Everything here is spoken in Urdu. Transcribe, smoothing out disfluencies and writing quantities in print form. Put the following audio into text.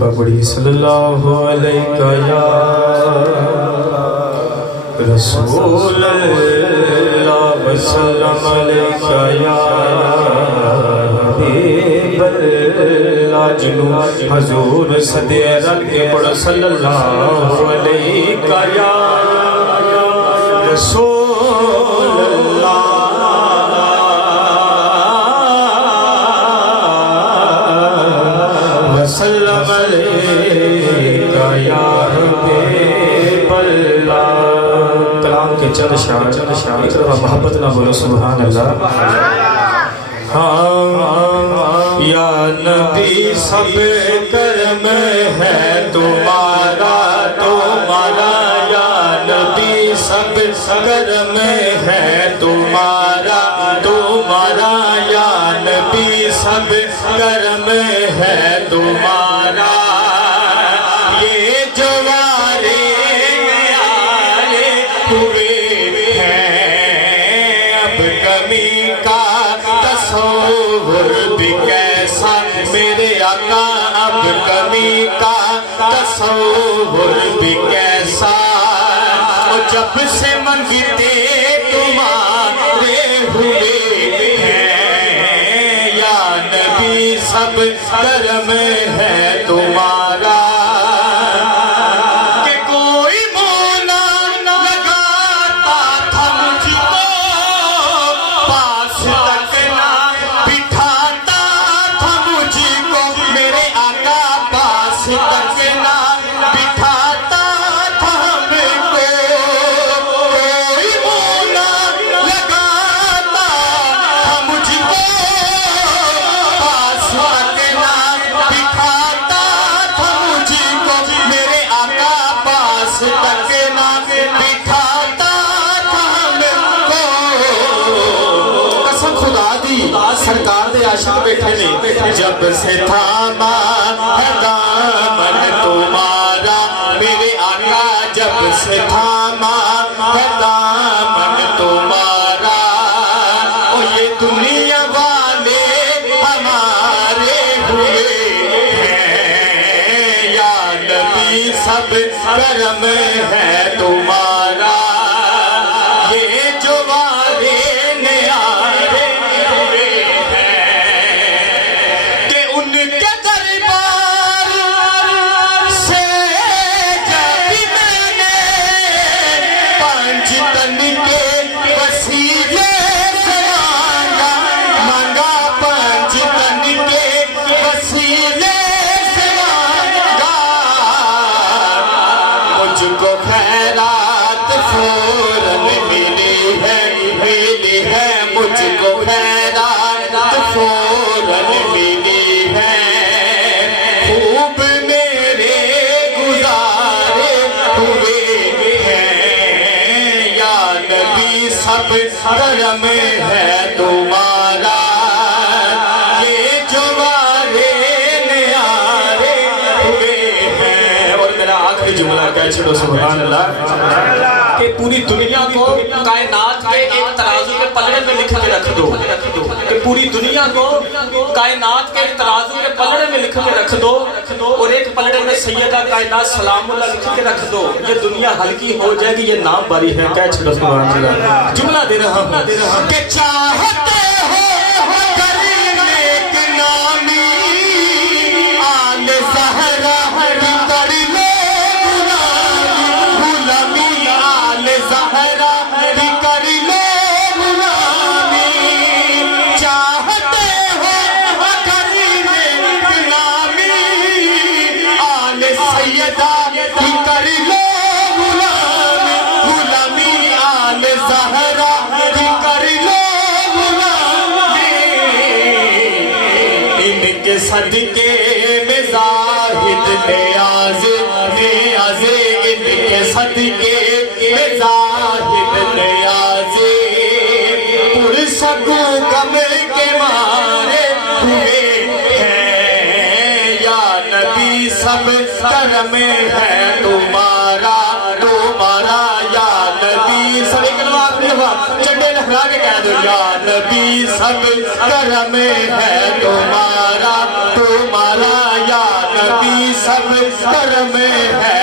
پڑھی صلی اللہ علیہ یا رسول اللہ وسلم علیہ یا حبیب اللہ جنو حضور صدی رل کے پڑھ صلی اللہ علیہ یا رسول اللہ وسلم علیکہ یا حبیب اللہ۔ کلام کے چند شعر ایک طرف محبت نہ بولو سبحان اللہ۔ یا نبی سب کرم ہے تمہارا تمہارا، یا نبی سب کرم ہے تمہارا تمہارا، یا نبی سب کرم ہے تمہارا۔ یہ جوارے آئے ہوئے ہیں، اب کمی کا تصور بھی کیسا میرے آقا، اب کمی کا تصور بھی کیسا۔ اور جب سے منگتے تمہارے ہوئے ہیں، یا نبی سب کرم ہے تمہارا۔ کہ کوئی مولا لگاتا تھا مجھ کو، پاس تک نہ بٹھاتا تھا مجھ کو، میرے آقا پاس تک نہ بٹھاتا تھا ہم کو۔ کوئی مولا لگاتا تھا مجھ کو، پاس تک نہ بٹھاتا تھا مجھ کو، میرے آقا پاس تک نہ بٹھاتا تھا ہم کو۔ قسم خدا دی سرکار دے عاشق بیٹھے نے، جب سے تھاما ہے دامن تمہارا میرے آقا، جب سے تھاما ہے دامن تمہارا۔ او یہ دنیا والے ہمارے ہوئے ہیں، یا نبی سب کرم ہے تمہارا۔ یہ جوارے نیارے ہوئے ہیں، کہ ان کے دربار سے جب میں نے پانچ تن کے وسیلے سے مانگا مانگا، پانچ تن کے وسیلے سے مانگا، مجھ کو خیرات فوراً ملی ہے مجھ کو خیرات فوراً ملی ہے۔ خوب میرے گزارے ہوئے ہیں، یا نبی سب کرم ہے تمہارا۔ یہ جوارے نیارے ہوئے ہیں۔ اور میرا آخری جملہ کہہ چھوڑو سبحان اللہ، کہ پوری دنیا کو کائنات کے ایک ترازو کے پلڑے میں لکھ کے رکھ دو، کہ پوری دنیا کو کائنات کے ایک ترازو کے پلڑے میں لکھ کے رکھ دو، اور ایک پلڑے میں سیدہ کائنات سلام اللہ لکھ کے رکھ دو، یہ دنیا ہلکی ہو جائے گی، یہ نام باری ہے۔ کہہ چھوڑو سبحان اللہ۔ جملہ دے رہا ہوں کہ چاہتے ہو کر نیک نامی، آل زہرا کر لو غلامی، آل زہرا کر لو غلامی۔ چاہتے ہو کر نیک نامی، آل سیدہ کر لو غلامی، غلامی آل زہرا کر لو غلامی۔ ان کے صدقے میں زاہد نیاز نیاز، ان کے صدقے میں زاہد نیاز، پرسکو غم کے مارے ہوئے ہیں، یا نبی سب کرم ہے تمہارا تمہارا، یا نبی سب کلمات میں چڑھے ٹکرا کے کہہ دو یا نبی سب کرم ہے تمہارا تمہارا یا نبی سب کرم ہے